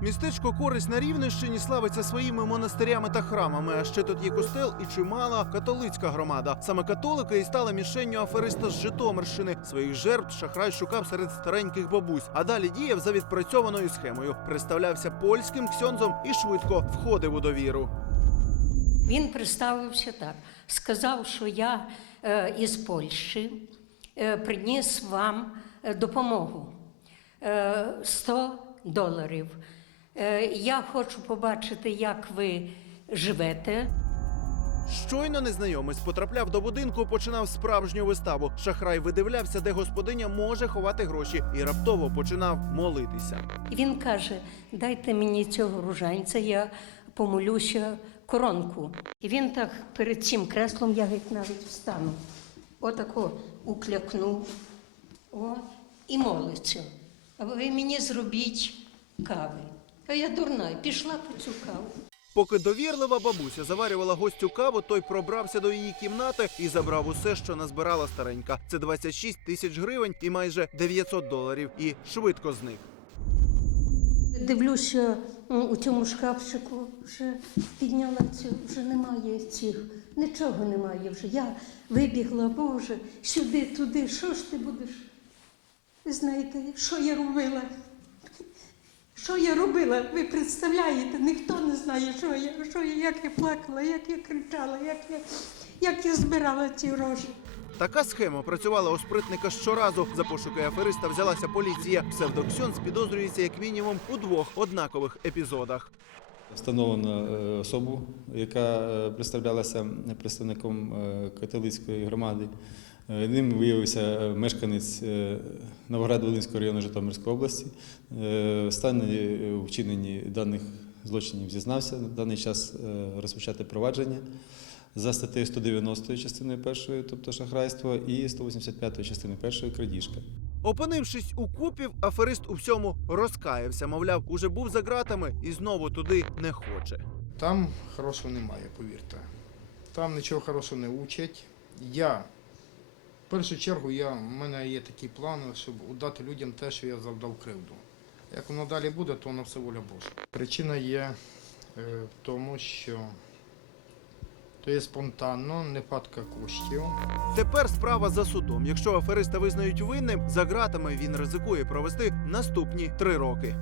Містечко Користь на Рівненщині славиться своїми монастирями та храмами. А ще тут є костел і чимала католицька громада. Саме католики і стали мішенню афериста з Житомирщини. Своїх жертв шахрай шукав серед стареньких бабусь, а далі діяв за відпрацьованою схемою. Представлявся польським ксьонзом і швидко входив у довіру. Він представився так, сказав, що я е, із Польщі е, приніс вам е, допомогу е, 100 доларів. Е, я хочу побачити, як ви живете. Щойно незнайомець потрапляв до будинку, починав справжню виставу. Шахрай видивлявся, де господиня може ховати гроші, і раптово починав молитися. Він каже: дайте мені цього ружанця, я помолюся коронку. І він так перед цим креслом я геть навіть встану. Отако уклякнув о, і молиться. А ви мені зробіть кави. А я дурна, пішла по цю каву. Поки довірлива бабуся заварювала гостю каву, той пробрався до її кімнати і забрав усе, що назбирала старенька. Це 26 тисяч гривень і майже 900 доларів. І швидко зник. Дивлюся у цьому шкафчику, вже підняла цю, вже немає цих, нічого немає вже. Я вибігла, Боже, сюди, туди, що ж ти будеш? Ви знаєте, що я робила? Що я робила? Ви представляєте, ніхто не знає, що я, що я, як я плакала, як я кричала, як я, як я збирала ці гроші. Така схема працювала у спритника щоразу. За пошуки афериста взялася поліція. Псевдоксьон підозрюється як мінімум у двох однакових епізодах. Встановлено е, особу, яка е, представлялася представником е, католицької громади. Е, Ним виявився е, мешканець е, Новоград-Волинського району Житомирської області. В стані у вчиненні даних злочинів зізнався. На даний час розпочати провадження за статтею 190 частиною першої, тобто шахрайство, і 185 частиною першої крадіжка. Опинившись у купів, аферист у всьому розкаявся. Мовляв, уже був за ґратами і знову туди не хоче. Там хорошого немає, повірте. Там нічого хорошого не учать. Я, першу чергу, я, в мене є такі плани, щоб дати людям те, що я завдав кривду. Як воно далі буде, то воно все воля Божа. Причина є е, в тому, що то є спонтанно, нехватка коштів. Тепер справа за судом. Якщо афериста визнають винним, за ґратами він ризикує провести наступні три роки.